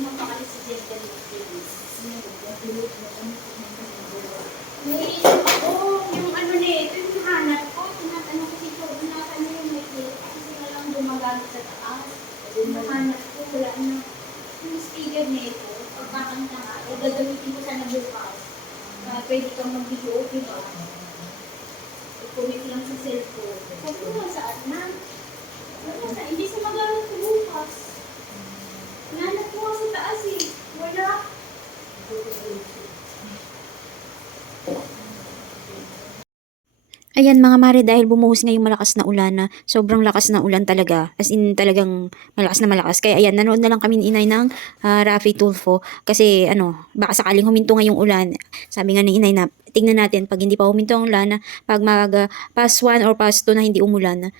mapakalit si Jen galit Dennis. Naiisip ako, yung ano na ito, yung hanap ko, tinatanong ko si Joby na yung may clip, kasi na lang gumagamit sa taas. Yung hanap ko, wala na. Yung sticker na ito, pagkakanta nga, eh, gagamitin ko sana bukas. Uh, pwede kang mag-video, di ba? I-comment lang sa cellphone. Sabi ko saan na? Wala na, hindi sa magamit ko bukas. Nanap ko nga sa taas eh. Wala. Ayan mga mare, dahil bumuhos ngayong malakas na ulan na sobrang lakas na ulan talaga. As in talagang malakas na malakas. Kaya ayan, nanood na lang kami ni inay ng ah, Rafi Tulfo. Kasi ano, baka sakaling huminto ngayong ulan. Sabi nga ni inay na tingnan natin pag hindi pa huminto ang ulan pag mag ah, past 1 or past 2 na hindi umulan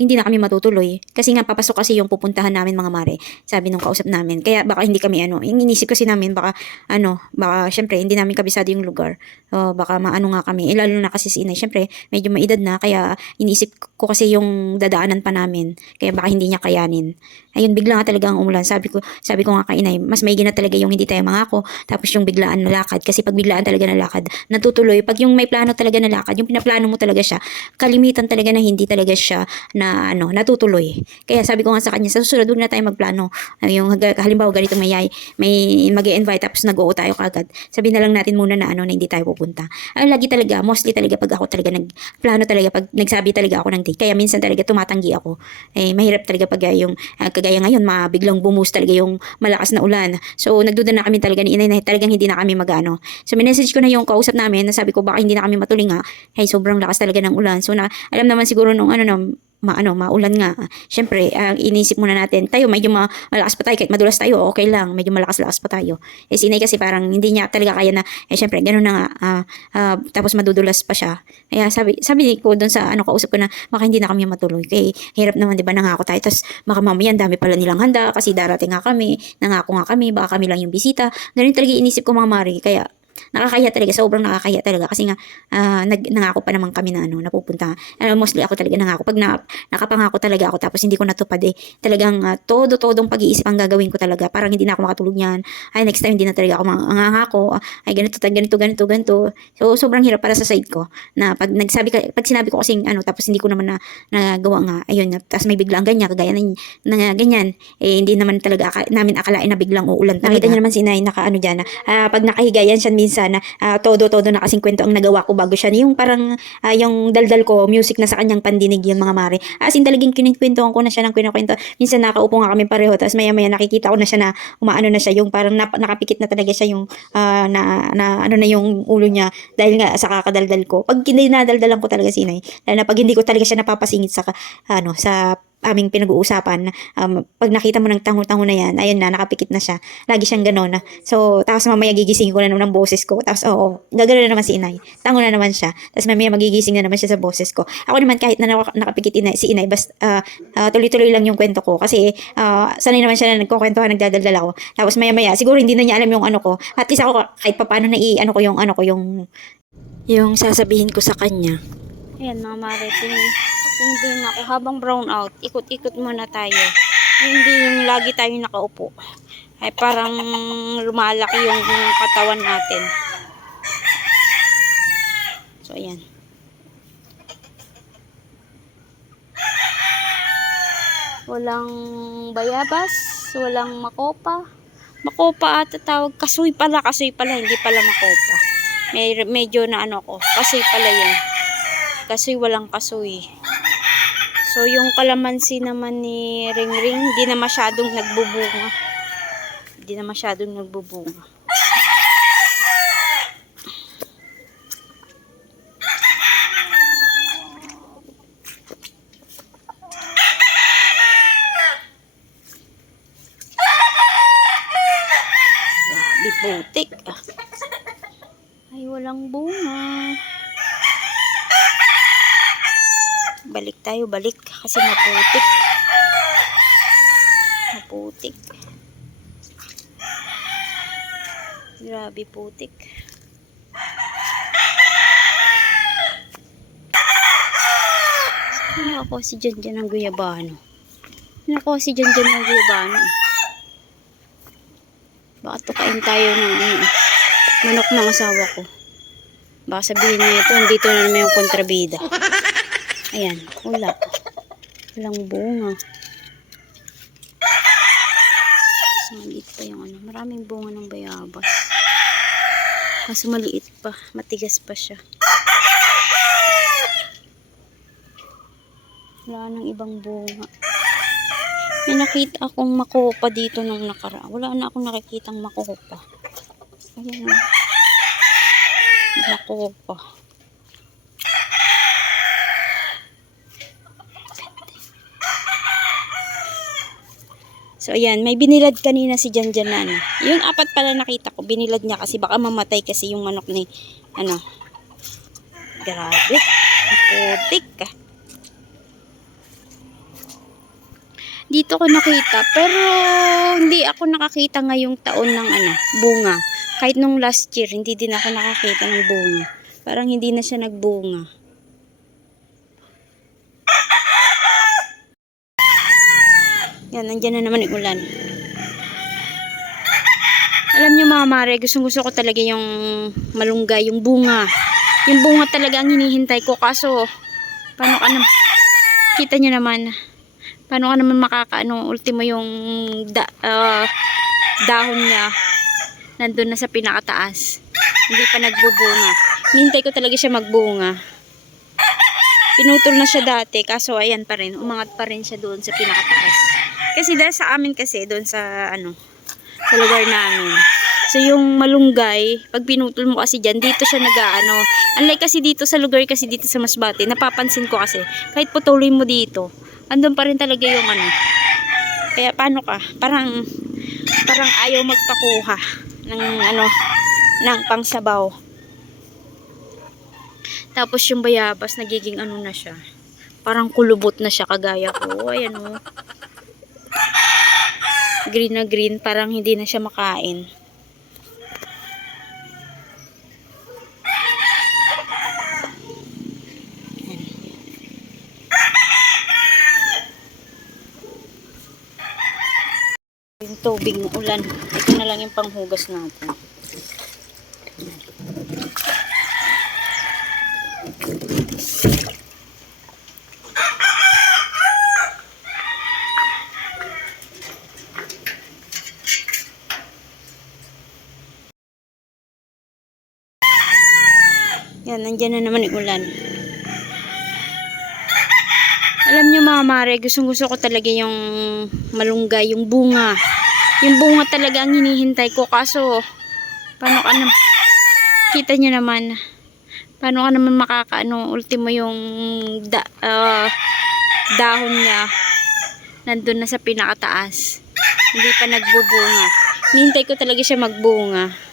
hindi na kami matutuloy. Kasi nga papasok kasi yung pupuntahan namin mga mare. Sabi nung kausap namin. Kaya baka hindi kami ano, inisip kasi namin baka ano, baka syempre hindi namin kabisado yung lugar. O baka maano nga kami. Eh, lalo na kasi si inay, syempre medyo maedad na. Kaya inisip ko kasi yung dadaanan pa namin. Kaya baka hindi niya kayanin. Ayun, bigla nga talaga ang umulan. Sabi ko, sabi ko nga kay inay, mas maigi na talaga yung hindi tayo mangako. Tapos yung biglaan na lakad. Kasi pag biglaan talaga na lakad, natutuloy. Pag yung may plano talaga na lakad, yung pinaplano mo talaga siya, kalimitan talaga na hindi talaga siya na ano, natutuloy. Kaya sabi ko nga sa kanya, sa susunod, huwag na tayo magplano. Yung halimbawa ganito may, may mag invite tapos nag-oo tayo kagad. Sabi na lang natin muna na ano na hindi tayo pupunta. Ay, lagi talaga, mostly talaga pag ako talaga nagplano talaga, pag nagsabi talaga ako ng date. Kaya minsan talaga tumatanggi ako. Eh, mahirap talaga pag yung, ah, kagaya ngayon, mabiglang bumus talaga yung malakas na ulan. So, nagduda na kami talaga ni inay na talagang hindi na kami magano. So, minessage ko na yung kausap namin na sabi ko baka hindi na kami matuloy nga. Hey, sobrang lakas talaga ng ulan. So, na, alam naman siguro nung ano na, maano, maulan nga. Siyempre, ang inisip muna natin, tayo medyo ma- malakas pa tayo, kahit madulas tayo, okay lang, medyo malakas-lakas pa tayo. Eh, si Inay kasi parang hindi niya talaga kaya na, eh, siyempre, ganun na nga, ah, ah, tapos madudulas pa siya. Kaya sabi, sabi ko doon sa, ano, kausap ko na, baka hindi na kami matuloy. Kaya, hirap naman, di ba, nangako tayo. Tapos, baka mamaya, dami pala nilang handa, kasi darating nga kami, nangako nga kami, baka kami lang yung bisita. Ganun talaga inisip ko, mga Mari. Kaya, nakakahiya talaga, sobrang nakakahiya talaga kasi nga ah, nag, nangako pa naman kami na ano, napupunta. Ano, mostly ako talaga nangako. Pag na, nakapangako talaga ako tapos hindi ko natupad eh, talagang ah, todo-todong pag-iisip ang gagawin ko talaga. Parang hindi na ako makatulog niyan. Ay, next time hindi na talaga ako mangangako. Ay, ganito, ganito, ganito, ganito. So, sobrang hirap para sa side ko na pag nagsabi ka, pag sinabi ko kasing ano, tapos hindi ko naman na nagawa nga, ayun, na- tapos may biglang ganyan, kagaya na, na ganyan, eh, hindi naman talaga namin akalain na biglang uulan talaga. Nakita niyo naman si Inay, naka ano dyan, na, ah, pag nakahiga yan siya minsan, ah, todo-todo na kasing kwento ang nagawa ko bago siya. Yung parang, ah, yung daldal ko, music na sa kanyang pandinig yung mga mare. As in talagang kinikwentuhan ko na siya ng kwento Minsan nakaupo nga kami pareho, tapos maya-maya nakikita ko na siya na umaano na siya, yung parang nap- nakapikit na talaga siya yung, ah, na, na, ano na yung ulo niya, dahil nga sa kakadaldal ko. Pag kinadaldalan ko talaga si Inay, lalo na pag hindi ko talaga siya napapasingit sa, ano, sa aming pinag-uusapan, um, pag nakita mo ng tango-tango na yan, ayun na, nakapikit na siya. Lagi siyang gano'n. So, tapos mamaya gigisingin ko na naman ng boses ko. Tapos, oo, gagano na naman si inay. Tango na naman siya. Tapos mamaya magigising na naman siya sa boses ko. Ako naman, kahit na naka- nakapikit inay, si inay, basta ah, ah, tuloy-tuloy lang yung kwento ko. Kasi, ah, sanay naman siya na nagkukwentuhan, nagdadaldal ako. Tapos maya-maya, siguro hindi na niya alam yung ano ko. At least ako, kahit pa paano na i, ano ko yung, ano ko yung, yung sasabihin ko sa kanya. Ayan mga mare, tingin, tingin ako habang brown out, ikot-ikot muna tayo. Hindi yung lagi tayo nakaupo. Ay parang lumalaki yung katawan natin. So ayan. Walang bayabas, walang makopa. Makopa ata tawag, kasoy pala, kasoy pala, hindi pala makopa. May, medyo na ano ko, kasoy pala yun kasi walang kasoy. So, yung kalamansi naman ni Ring Ring, hindi na masyadong nagbubunga. Hindi na masyadong nagbubunga. Grabe, putik. ah. Ay, walang bunga. Balik tayo, balik. Kasi maputik. Maputik. Grabe putik. Ano ako si Jan Jan ng guyabano? Ano ako si Jan Jan ng guyabano? Baka tukain tayo ng ano, manok ng asawa ko. Baka sabihin niya ito, dito na naman yung kontrabida. Ayan, wala. Walang bunga. Mas maliit pa yung ano. Maraming bunga ng bayabas. Kaso maliit pa. Matigas pa siya. Wala nang ibang bunga. May nakita akong makopa dito nung nakara. Wala na akong nakikitang makopa. Ayan o. So, ayan. May binilad kanina si Janjan na ano. Yung apat pala nakita ko, binilad niya kasi baka mamatay kasi yung manok ni, ano. Grabe. Putik ka. Dito ko nakita, pero hindi ako nakakita ngayong taon ng ano, bunga. Kahit nung last year, hindi din ako nakakita ng bunga. Parang hindi na siya nagbunga. Yan, nandyan na naman yung ulan. Alam niyo mga mare, gustong gusto ko talaga yung malunggay, yung bunga. Yung bunga talaga ang hinihintay ko. Kaso, paano ka naman, kita niyo naman, paano ka naman makakaano, ultimo yung da, ah, dahon niya, nandun na sa pinakataas. Hindi pa nagbubunga. Hinihintay ko talaga siya magbunga. Pinutol na siya dati, kaso ayan pa rin, umangat pa rin siya doon sa pinakataas. Kasi dahil sa amin kasi, doon sa ano, sa lugar namin. So yung malunggay, pag pinutol mo kasi dyan, dito siya nag-ano. Unlike kasi dito sa lugar kasi dito sa Masbate, napapansin ko kasi, kahit putuloy mo dito, andun pa rin talaga yung ano. Kaya paano ka? Parang, parang ayaw magpakuha ng ano, ng pangsabaw. Tapos yung bayabas, nagiging ano na siya. Parang kulubot na siya kagaya ko. Ayan o. Green na green, parang hindi na siya makain. Yung tubig ng ulan. Ito na lang yung panghugas natin. Yan, nandyan na naman yung ulan. Alam nyo mga mare, gustong gusto ko talaga yung malunggay, yung bunga. Yung bunga talaga ang hinihintay ko. Kaso, paano ka naman, kita nyo naman, paano ka naman makakaano, ultimo yung da, ah, dahon niya, nandun na sa pinakataas. Hindi pa nagbubunga. Hinihintay ko talaga siya magbunga.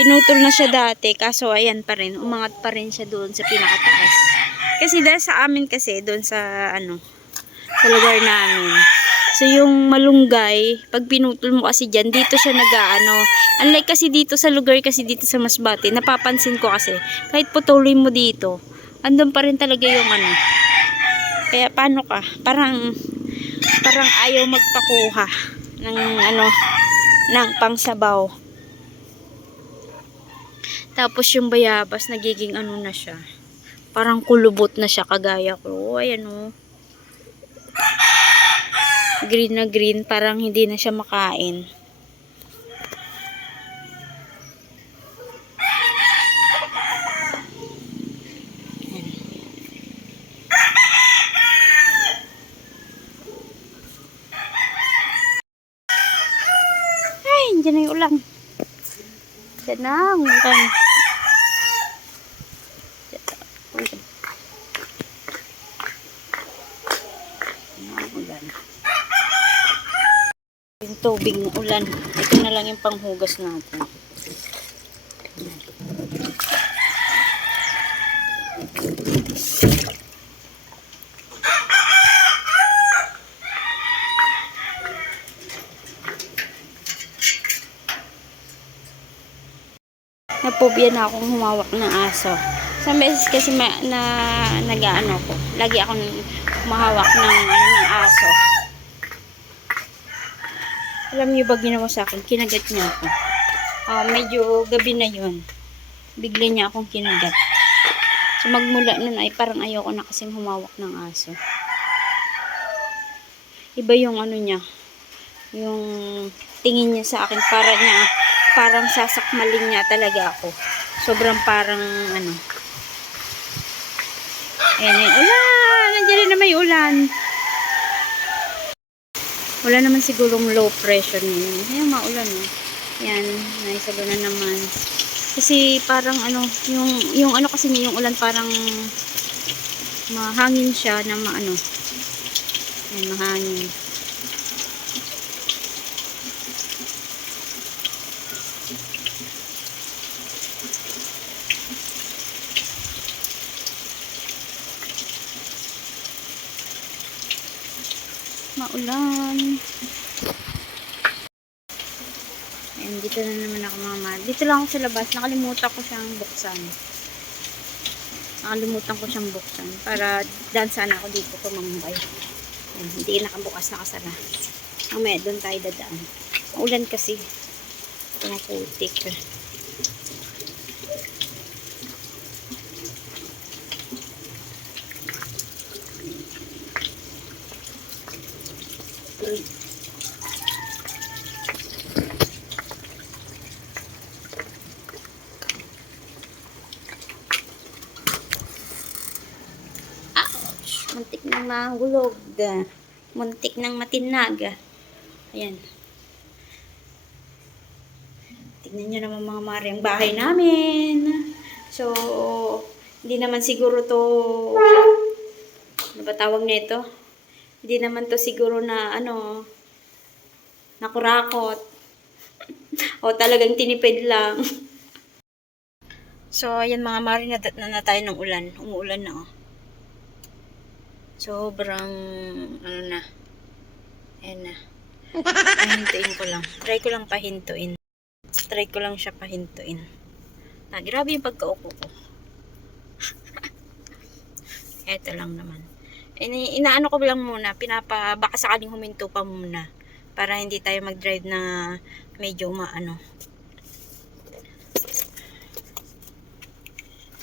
Pinutol na siya dati, kaso ayan pa rin, umangat pa rin siya doon sa pinakataas. Kasi dahil sa amin kasi, doon sa ano, sa lugar namin. So yung malunggay, pag pinutol mo kasi dyan, dito siya nag-ano. Unlike kasi dito sa lugar kasi dito sa Masbate, napapansin ko kasi, kahit putuloy mo dito, andun pa rin talaga yung ano. Kaya paano ka? Parang, parang ayaw magpakuha ng ano, ng pangsabaw. Tapos yung bayabas, nagiging ano na siya. Parang kulubot na siya kagaya ko. Ayan o. Green na green, parang hindi na siya makain. Dyan na yung ulang. Dyan na, ang ulan. Yung tubig ng ulan. Ito na lang yung panghugas natin. Napobia na akong humawak ng aso. Sa beses kasi ma, na nag-ano ko, lagi akong humahawak ng ano ng aso. Alam niyo ba ginawa sa akin? Kinagat niya ako. Ah, medyo gabi na yun. Bigla niya akong kinagat. So magmula nun ay parang ayoko na kasing humawak ng aso. Iba yung ano niya. Yung tingin niya sa akin para niya parang sasakmalin niya talaga ako. Sobrang parang ano. Ayan, ayan. Ulan! Nandiyan na may ulan. Wala naman sigurong low pressure niya. Ayan, maulan oh. Yan, naisalo na naman. Kasi parang ano, yung, yung ano kasi yung ulan parang mahangin siya na maano. Yan, mahangin. Maulan. Ayan, dito na naman ako mga mahal. Dito lang ako sa labas. Nakalimutan ko siyang buksan. Nakalimutan ko siyang buksan. Para daan sana ako dito kumambay. Ayan, hindi nakabukas nakasara. Mamaya doon tayo dadaan. Maulan kasi. Pumuputik. Ouch! Mahulog. Muntik nang matinag. Ayan. Tignan nyo naman mga mari ang bahay namin. So, hindi naman siguro to ano ba tawag nito? Hindi naman to siguro na ano nakurakot. o talagang tinipid lang. So, ayan mga mari, nadat na, na tayo ng ulan. Umuulan na, oh. Sobrang, ano na. Ayan na. Pahintuin ko lang. Try ko lang pahintuin. Try ko lang siya pahintuin. Ah, grabe yung pagkaupo ko. Eto lang naman. Ini inaano ko lang muna, pinapa, baka sakaling huminto pa muna. Para hindi tayo mag-drive na medyo maano.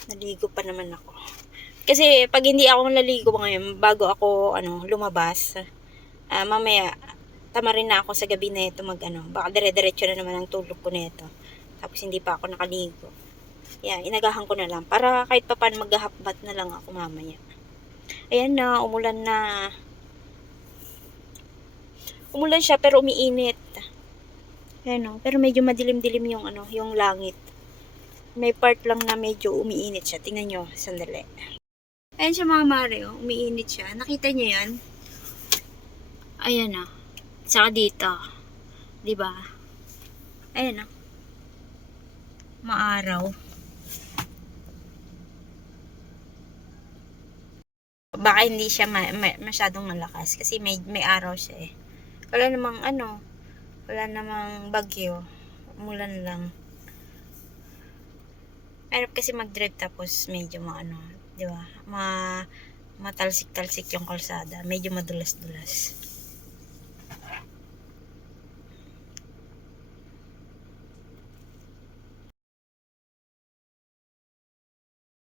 Naligo pa naman ako. Kasi pag hindi ako naligo ngayon, bago ako ano, lumabas, ah, mamaya, tama rin na ako sa gabi na ito mag ano, baka dire-diretso na naman ang tulog ko na ito. Tapos hindi pa ako nakaligo. Yan, inagahan ko na lang. Para kahit pa paano maghahapbat na lang ako mamaya. Ayan na, umulan na. Umulan siya pero umiinit. Ayan o, pero medyo madilim-dilim yung ano, yung langit. May part lang na medyo umiinit siya. Tingnan nyo, sandali. Ayan siya mga mare, oh. umiinit siya. Nakita niyo yan? Ayan o. Saka dito. 'Di ba? Ayan o. Maaraw. Baka hindi siya ma- ma- masyadong malakas kasi may, may araw siya eh. Wala namang ano, wala namang bagyo. Umulan lang. Mahirap kasi mag-drive tapos medyo maano, di ba? Ma matalsik-talsik yung kalsada. Medyo madulas-dulas.